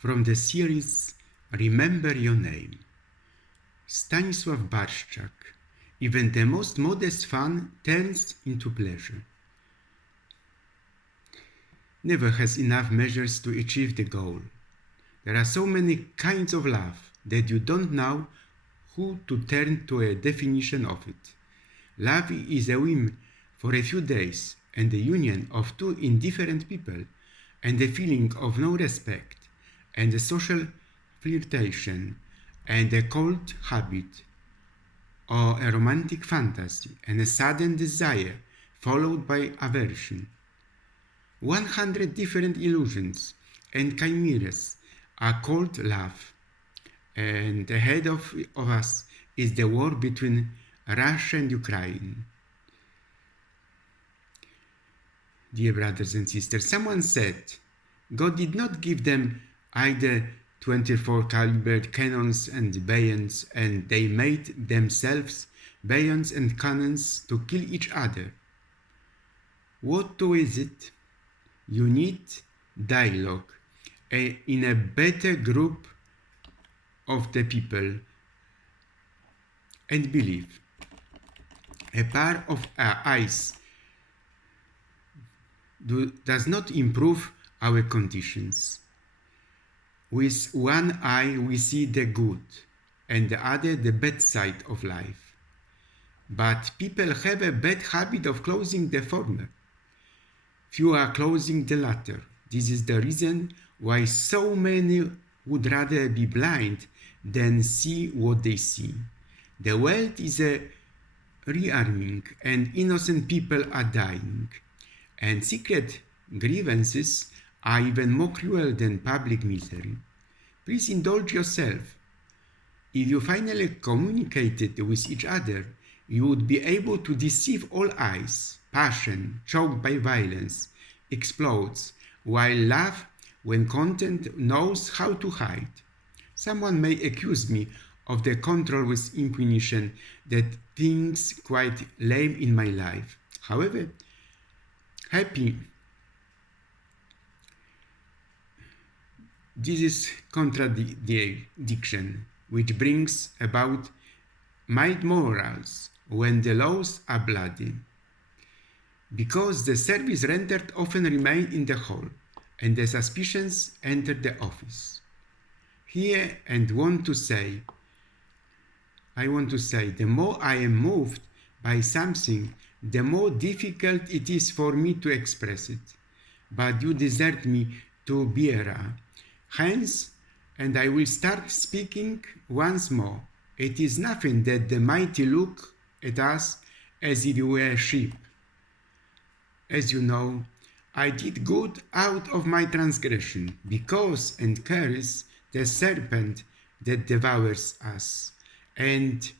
from the series Remember Your Name. Stanisław Barszczak. Even the most modest fun turns into pleasure. Never has enough measures to achieve the goal. There are so many kinds of love that you don't know who to turn to a definition of it. Love is a whim for a few days, and the union of two indifferent people, and the feeling of no respect, and a social flirtation, and a cold habit, or a romantic fantasy, and a sudden desire followed by aversion. 100 different illusions and chimeras are called love, and ahead of us is the war between Russia and Ukraine. Dear brothers and sisters, someone said God did not give them either 24 caliber cannons and bayons, and they made themselves bayons and cannons to kill each other. What is it? You need dialogue in a better group of the people and believe. A pair of eyes does not improve our conditions. With one eye we see the good, and the other the bad side of life. But people have a bad habit of closing the former. Few are closing the latter. This is the reason why so many would rather be blind than see what they see. The world is rearming, and innocent people are dying, and secret grievances are even more cruel than public misery. Please indulge yourself. If you finally communicated with each other, you would be able to deceive all eyes. Passion, choked by violence, explodes, while love, when content, knows how to hide. Someone may accuse me of the control with impunity that things quite lame in my life. However, happy. This is contradiction, which brings about mild morals when the laws are bloody. Because the service rendered often remain in the hall, and the suspicions enter the office. Here and I want to say, the more I am moved by something, the more difficult it is for me to express it. But you desert me to Biera. Hence, and I will start speaking once more. It is nothing that the mighty look at us as if we were sheep. As you know, I did good out of my transgression, because and carries the serpent that devours us. And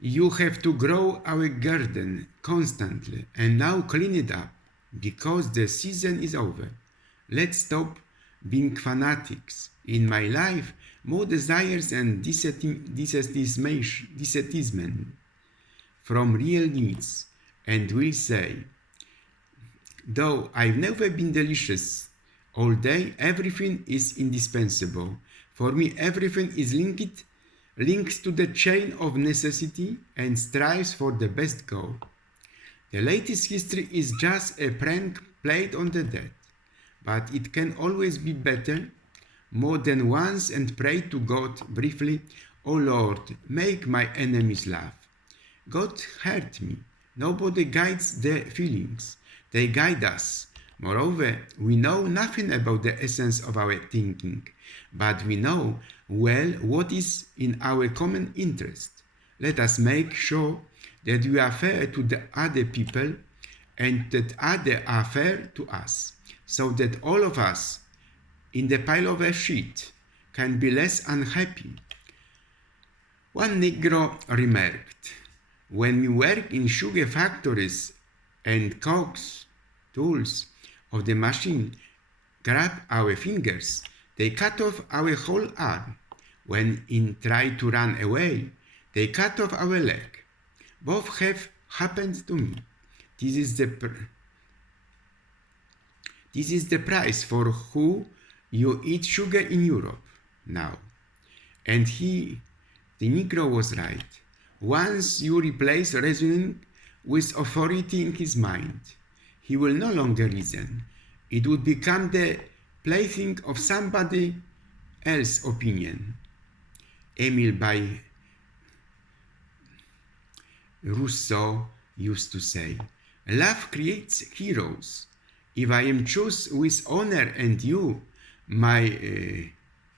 you have to grow our garden constantly, and now clean it up, because the season is over. Let's stop being fanatics. In my life, more desires and dissatisfaction from real needs, and will say, though I've never been delicious all day, everything is indispensable. For me, everything is linked to the chain of necessity and strives for the best goal. The latest history is just a prank played on the dead, but it can always be better, more than once, and pray to God briefly, O Lord, make my enemies laugh. God heard me. Nobody guides their feelings. They guide us. Moreover, we know nothing about the essence of our thinking, but we know well what is in our common interest. Let us make sure that we are fair to the other people and that others are fair to us, so that all of us in the pile of a sheet can be less unhappy. One Negro remarked, when we work in sugar factories and cogs, tools of the machine grab our fingers, they cut off our whole arm. When in try to run away, they cut off our leg. Both have happened to me. This is the price for who You eat sugar in Europe now. And the Negro was right. Once you replace reasoning with authority in his mind, he will no longer reason. It would become the plaything of somebody else's opinion. Emile by Rousseau used to say, love creates heroes. If I am choose with honor and you,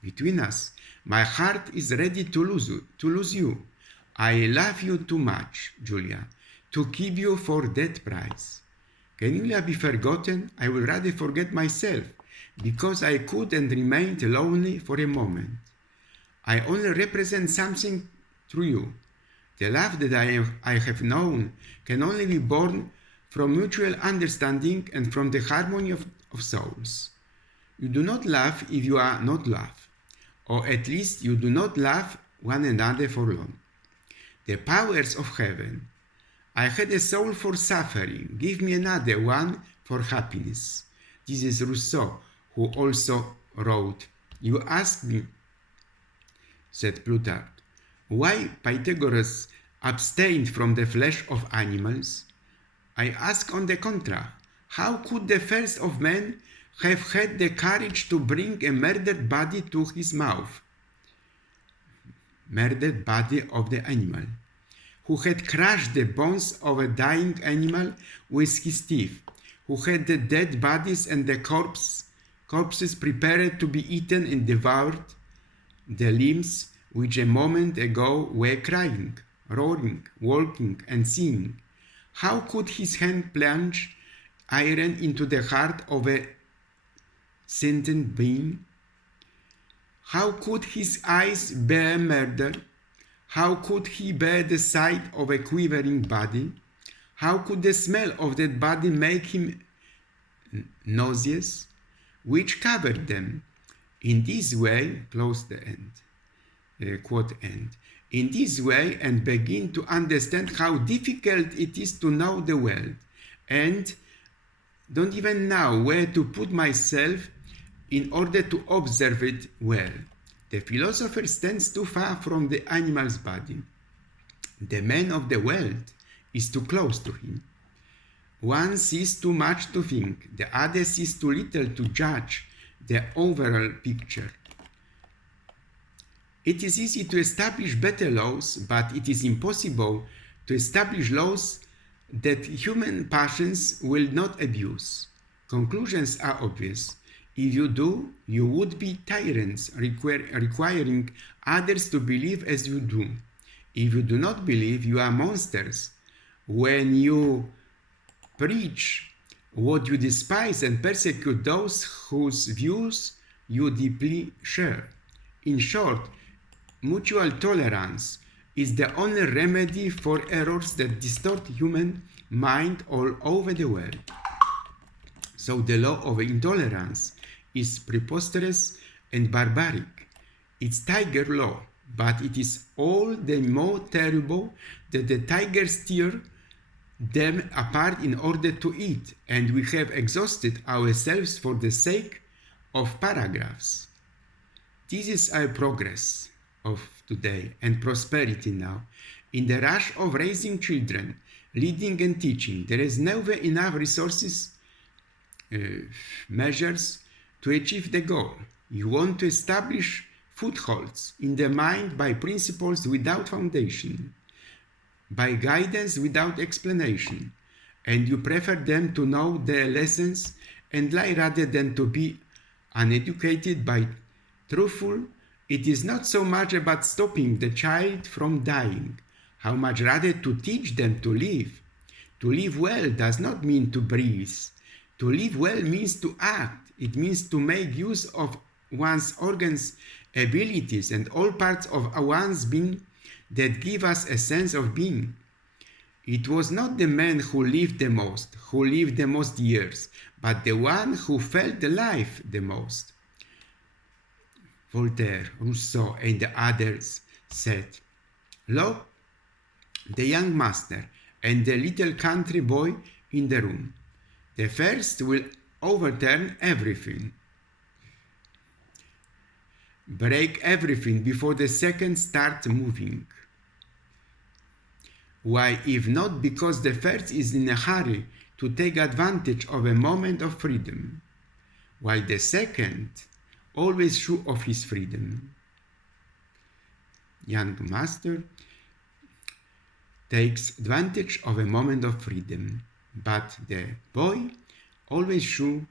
between us, my heart is ready to lose you. I love you too much, Julia, to keep you for that price. Can Julia be forgotten? I will rather forget myself, because I could and remained lonely for a moment. I only represent something through you. The love that I have known can only be born from mutual understanding and from the harmony of souls. You do not love if you are not loved, or at least you do not love one another for long. The powers of heaven. I had a soul for suffering, give me another one for happiness. This is Rousseau, who also wrote, you ask me, said Plutarch, why Pythagoras abstained from the flesh of animals? I ask on the contrary, how could the first of men have had the courage to bring a murdered body to his mouth? Murdered body of the animal, who had crushed the bones of a dying animal with his teeth, who had the dead bodies and the corpses prepared to be eaten and devoured, the limbs which a moment ago were crying, roaring, walking, and singing. How could his hand plunge iron into the heart of a sentient being? How could his eyes bear murder? How could he bear the sight of a quivering body? How could the smell of that body make him nauseous? Which covered them? In this way, close the end, quote end. In this way, and begin to understand how difficult it is to know the world, and don't even know where to put myself in order to observe it well. The philosopher stands too far from the animal's body. The man of the world is too close to him. One sees too much to think, the other sees too little to judge the overall picture. It is easy to establish better laws, but it is impossible to establish laws that human passions will not abuse. Conclusions are obvious. If you do, you would be tyrants, requiring others to believe as you do. If you do not believe, you are monsters. When you preach what you despise and persecute those whose views you deeply share. In short, mutual tolerance is the only remedy for errors that distort human mind all over the world. So the law of intolerance is preposterous and barbaric. It's tiger law, but it is all the more terrible that the tigers tear them apart in order to eat, and we have exhausted ourselves for the sake of paragraphs. This is our progress of today and prosperity now. In the rush of raising children, leading and teaching, there is never enough resources, measures to achieve the goal. You want to establish footholds in the mind by principles without foundation, by guidance without explanation, and you prefer them to know their lessons and lie rather than to be uneducated by truthful. It is not so much about stopping the child from dying, how much rather to teach them to live. To live well does not mean to breathe. To live well means to act. It means to make use of one's organs, abilities, and all parts of one's being that give us a sense of being. It was not the man who lived the most years, but the one who felt life the most. Voltaire, Rousseau, and the others said, "Lo, the young master and the little country boy in the room. The first will overturn everything. break everything before the seconds start moving. Why, if not because the first is in a hurry to take advantage of a moment of freedom, while the second always sure of his freedom. Young master takes advantage of a moment of freedom, but the boy always sure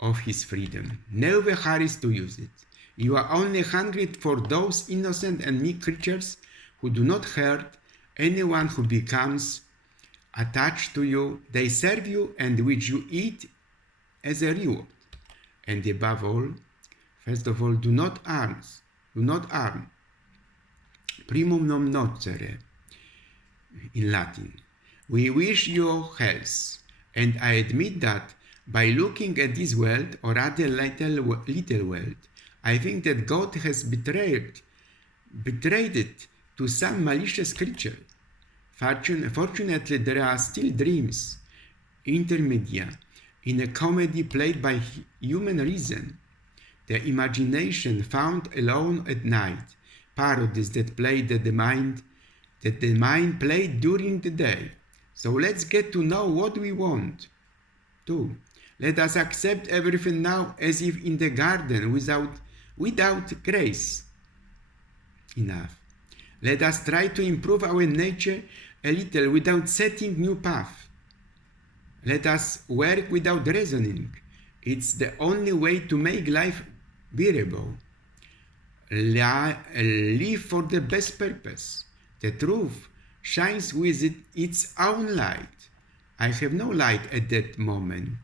of his freedom, never hurries to use it. You are only hungry for those innocent and meek creatures who do not hurt anyone, who becomes attached to you. They serve you and which you eat as a reward. And above all, first of all, do not harm. Primum non nocere, in Latin. We wish you health, and I admit that by looking at this world or other little world, I think that God has betrayed it to some malicious creature. Fortunately, there are still dreams, intermedia, in a comedy played by human reason, the imagination found alone at night, parodies that the mind played during the day. So let's get to know what we want. 2. Let us accept everything now as if in the garden without grace. Enough. Let us try to improve our nature a little without setting new path. Let us work without reasoning. It's the only way to make life bearable. Live for the best purpose. The truth shines with its own light. I have no light at that moment,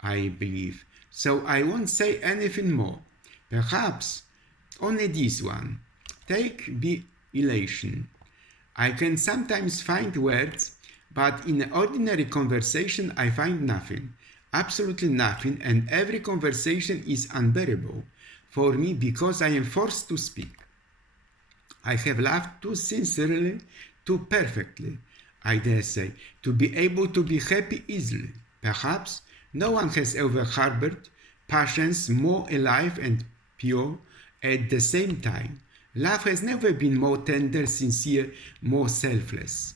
I believe, so I won't say anything more. Perhaps only this one. Take be elation. I can sometimes find words, but in ordinary conversation I find nothing, absolutely nothing, and every conversation is unbearable for me because I am forced to speak. I have laughed too sincerely, too perfectly, I dare say, to be able to be happy easily. Perhaps no one has ever harbored passions more alive and pure at the same time. Love has never been more tender, sincere, more selfless.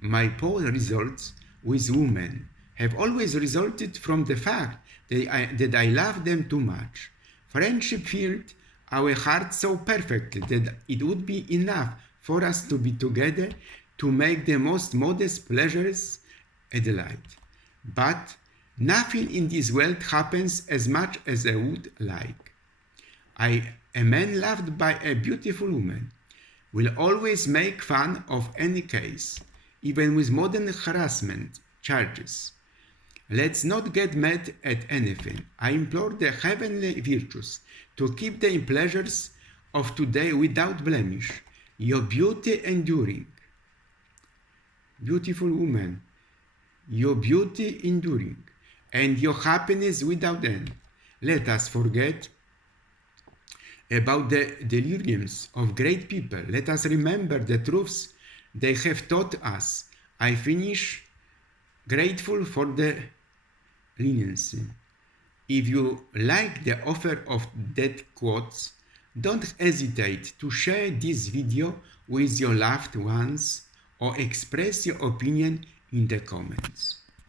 My poor results with women have always resulted from the fact that I love them too much. Friendship filled our hearts so perfectly that it would be enough for us to be together to make the most modest pleasures a delight. But nothing in this world happens as much as I would like. A man loved by a beautiful woman will always make fun of any case, even with modern harassment charges. Let's not get mad at anything. I implore the heavenly virtues to keep the pleasures of today without blemish, your beauty enduring. Beautiful woman, your beauty enduring, and your happiness without end. Let us forget about the deliriums of great people. Let us remember the truths they have taught us. I finish grateful for the leniency. If you like the offer of that quotes, don't hesitate to share this video with your loved ones or express your opinion in the comments.